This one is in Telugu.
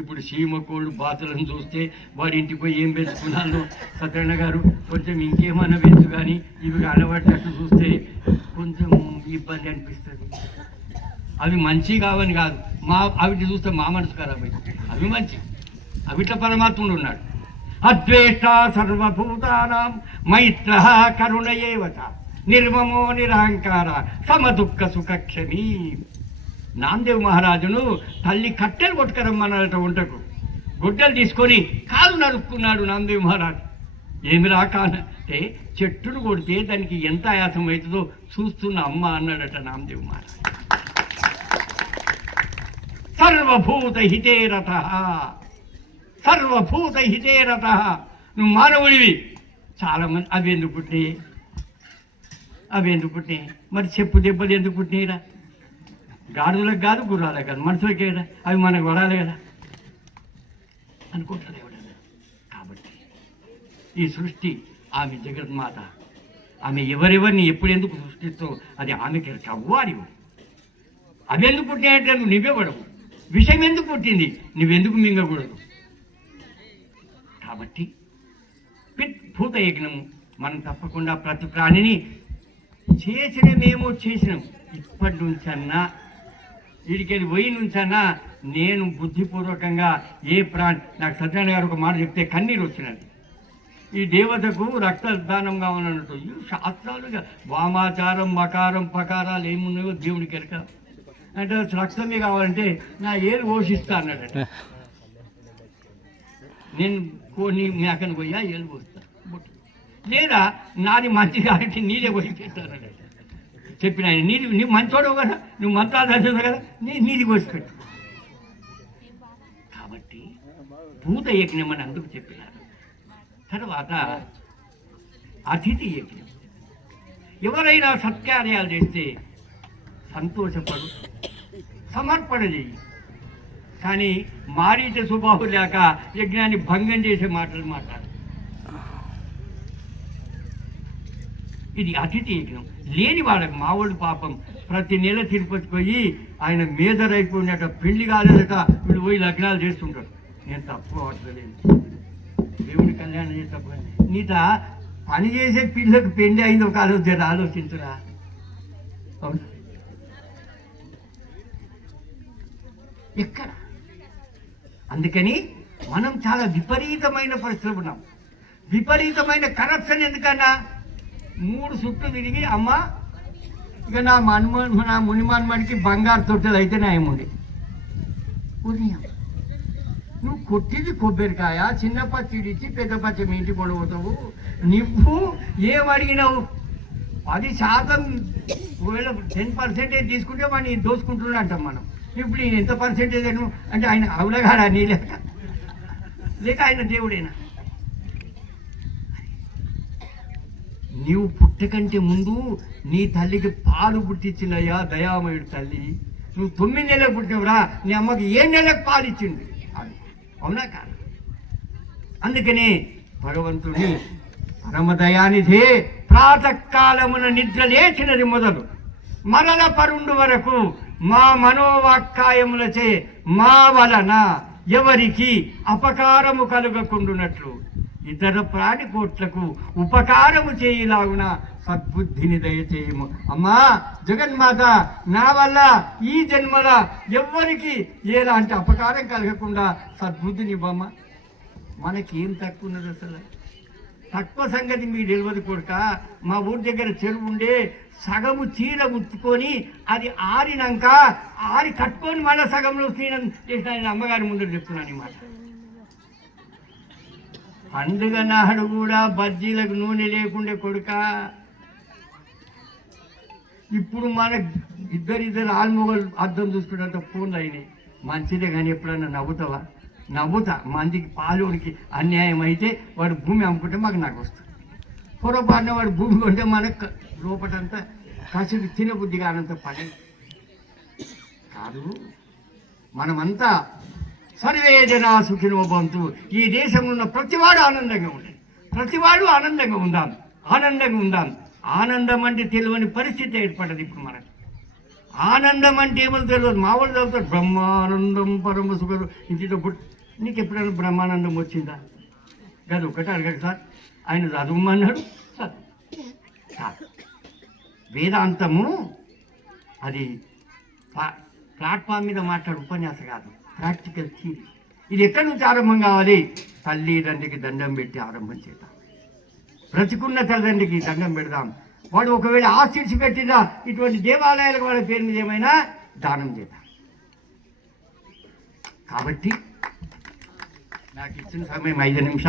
ఇప్పుడు సీమకోళ్ళు బాతులను చూస్తే వాడి ఇంటికి పోయి ఏం పెంచుకున్నాను సత్యన్న గారు కొంచెం ఇంకేమైనా పెంచు, కానీ ఇవి అలవాటు చూస్తే కొంచెం ఇబ్బంది అనిపిస్తుంది. అవి మంచి కావని కాదు, అవిటి చూస్తే మా మనసు ఖరాబ్ అవుతుంది. అవి మంచి, అవిట్ల పరమాత్ముడు ఉన్నాడు. అద్వేష్ట సర్వభూతానాం మైత్ర కరుణయేవత నిర్మమో నిరహంకార సమదుఃఖ సుఖక్షమీ. నామదేవ్ మహారాజును తల్లి కట్టెలు కొట్టుకరమ్మన్నట వంటకు. గొడ్డలు తీసుకొని కాలు నరుక్కున్నాడు నామదేవ్ మహారాజు. ఏమి రాకంటే చెట్టును కొడితే దానికి ఎంత ఆయాసం అవుతుందో చూస్తున్న అమ్మ అన్నాడట నామదేవ్ మహారాజు. సర్వభూత హితే రత, సర్వభూత హితే రత. నువ్వు మానవుడివి. చాలామంది అవి ఎందుకు పుట్టినాయి, అవి ఎందుకు పుట్టినాయి, మరి చెప్పు దెబ్బలు ఎందుకు పుట్టినాయిరా? గాడిదలకు కాదు, గుర్రాలకు కాదు, మనుషులకే కదా, అవి మనకు పడాలి కదా అనుకుంటారు ఎవడన్నా. కాబట్టి ఈ సృష్టి ఆమె జగన్మాత, ఆమె ఎవరెవరిని ఎప్పుడెందుకు సృష్టిస్తూ అది ఆమెకి అవ్వాలి. అవి ఎందుకు పుట్టినాయంటే నువ్వు నువ్వే పడవు. విషయం ఎందుకు పుట్టింది, నువ్వెందుకు మింగకూడదు. కాబట్టి భూత యజ్ఞము మనం తప్పకుండా ప్రతి ప్రాణిని చేసినమేమో చేసినాం. ఇప్పటి నుంచన్నా వీడికి పోయి నుంచన్నా నేను బుద్ధిపూర్వకంగా ఏ ప్రాణి, నాకు సత్యనారాయణ గారు ఒక మాట చెప్తే కన్నీరు వచ్చినది. ఈ దేవతకు రక్తదానం కావాలన్నట్టు ఈ శాస్త్రాలుగా వామాచారం మకారం పకారాలు ఏమున్నాయో దేవుడికి ఎరక. అంటే రక్తమే కావాలంటే నా ఏలు పోషిస్తా అన్నాడట. నేను కొన్ని మేకను పోయా ఏలు పోస్తా, లేదా నాది మంచి కాబట్టి నీళ్ళే పోయి పెట్టానట. చెప్పిన ఆయన నువ్వు మంచోడవు కదా, నువ్వు మంత్రాలు చదివావు కదా, నీది కోసిపెట్టు. కాబట్టి భూత యజ్ఞం అని అందుకు చెప్పినారు. తర్వాత అతిథి యజ్ఞం. ఎవరైనా సత్కార్యాలు చేస్తే సంతోషపడు, సమర్పణ చెయ్యి. కానీ మారీచ స్వభావం లేక యజ్ఞాన్ని భంగం చేసే మాటలు మాట్లాడు. ఇది అతిథి యజ్ఞం. లేని వాళ్ళకి మావాళ్ళు పాపం ప్రతి నెల తిరుపతికి పోయి ఆయన మేజర్ అయిపోయినట, పెళ్లి కాలేదట, వీళ్ళు పోయి లగ్నాలు చేస్తుంటారు. నేను తప్పు అవట్లేదు, దేవుని కళ్యాణం చేసి తప్పు. నీత పని చేసే పిల్లకు పెళ్లి అయింది ఒక ఆలోచించురా. అవును, ఎక్కడ? అందుకని మనం చాలా విపరీతమైన పరిస్థితులు ఉన్నాం. విపరీతమైన కరప్షన్ ఎందుకన్నా 3 చుట్లు తిరిగి అమ్మ ఇక నా మునిమాన్మడికి బంగారు తొట్టెలు అయితే న్యాయముండి ఉదయం నువ్వు కొట్టింది కొబ్బరికాయ, చిన్న పచ్చిడి ఇచ్చి పెద్ద పచ్చి మీ ఇంటికి కొనబోతావు. నువ్వు ఏమడిగినావు 10% ఒకవేళ 10% తీసుకుంటే వాడిని దోసుకుంటున్నా అంటాం మనం. ఇప్పుడు నేను ఎంత పర్సెంటేజ్ అంటే ఆయన అవులగాడా నీ లేక ఆయన దేవుడేనా? నీవు పుట్టకంటే ముందు నీ తల్లికి పాలు పుట్టించినయ్యా దయామయుడు తల్లి. నువ్వు 9 నెలలకు పుట్టినవురా, నీ అమ్మకి 7 నెలలకు పాలు ఇచ్చింది. అవునా కాదు? అందుకనే భగవంతుని పరమదయానిధే ప్రాతకాలమున నిద్ర లేచినది మొదలు మరల పరుండు వరకు మా మనోవాక్కాయములచే మా వలన ఎవరికి అపకారము కలుగకుండునట్లు ఇతర ప్రాణికోట్లకు ఉపకారము చేయలాగున సద్బుద్ధిని దయచేయము. అమ్మా జగన్మాత, నా వల్ల ఈ జన్మల ఎవ్వరికి ఎలాంటి అపకారం కలగకుండా సద్బుద్ధిని ఇవ్వమ్మ. మనకేం తక్కువ ఉన్నది అసలు? తక్కువ సంగతి మీకు తెలియదు కొడుక. మా ఊరి దగ్గర చెరువు ఉండే, సగము చీర ముట్టుకొని అది ఆరినాక ఆరి కట్టుకొని మళ్ళీ సగంలో స్నానం చేసిన ఆయన అమ్మగారి ముందు చెప్తున్నాను ఈ మాట. పండుగ నాడు కూడా బజ్జీలకు నూనె లేకుండే కొడుక. ఇప్పుడు మన ఇద్దరిద్దరు ఆల్మొగలు అద్దం చూసుకున్నంత ఫోన్లు అయినాయి. మంచిదే కానీ ఎప్పుడన్నా నవ్వుతావా? నవ్వుతా. మందికి పాలోడికి అన్యాయం అయితే వాడు భూమి అమ్ముకుంటే నాకు వస్తుంది. పొరపాటున వాడు భూమి కొంటే మనకు లోపటంతా కసికి తినబుద్ధి కానంత పని కాదు. మనమంతా సర్వే జనా సుఖినో భవంతు. ఈ దేశంలో ఉన్న ప్రతివాడు ఆనందంగా ఉండాలి. ప్రతివాడు ఆనందంగా ఉందాం. ఆనందం అంటే తెలియని పరిస్థితి ఏర్పడ్డది ఇప్పుడు మనకు. ఆనందం అంటే ఏమో తెలియదు. మా వాళ్ళు చదువుతారు బ్రహ్మానందం పరమ సుఖం ఇంటితో పుట్టి. నీకు ఎప్పుడైనా బ్రహ్మానందం వచ్చిందా? కాదు, ఒకటే అడగడు సార్. ఆయన చదువుమన్నాడు సార్. వేదాంతము అది ప్లాట్ఫామ్ మీద మాట్లాడు ఉపన్యాసం కాదు, ప్రాక్టికల్ థియరీ. ఇది ఎక్కడి నుంచి ఆరంభం కావాలి? తల్లిదండ్రికి దండం పెట్టి ఆరంభం చేద్దాం. బ్రతికున్న తల్లిదండ్రికి దండం పెడదాం. వాడు ఒకవేళ ఆశీర్చి పెట్టినా ఇటువంటి దేవాలయాలకు వాళ్ళ పేరు మీద ఏమైనా దానం చేద్దాం. కాబట్టి నాకు ఇచ్చిన సమయం 5 నిమిషాలు.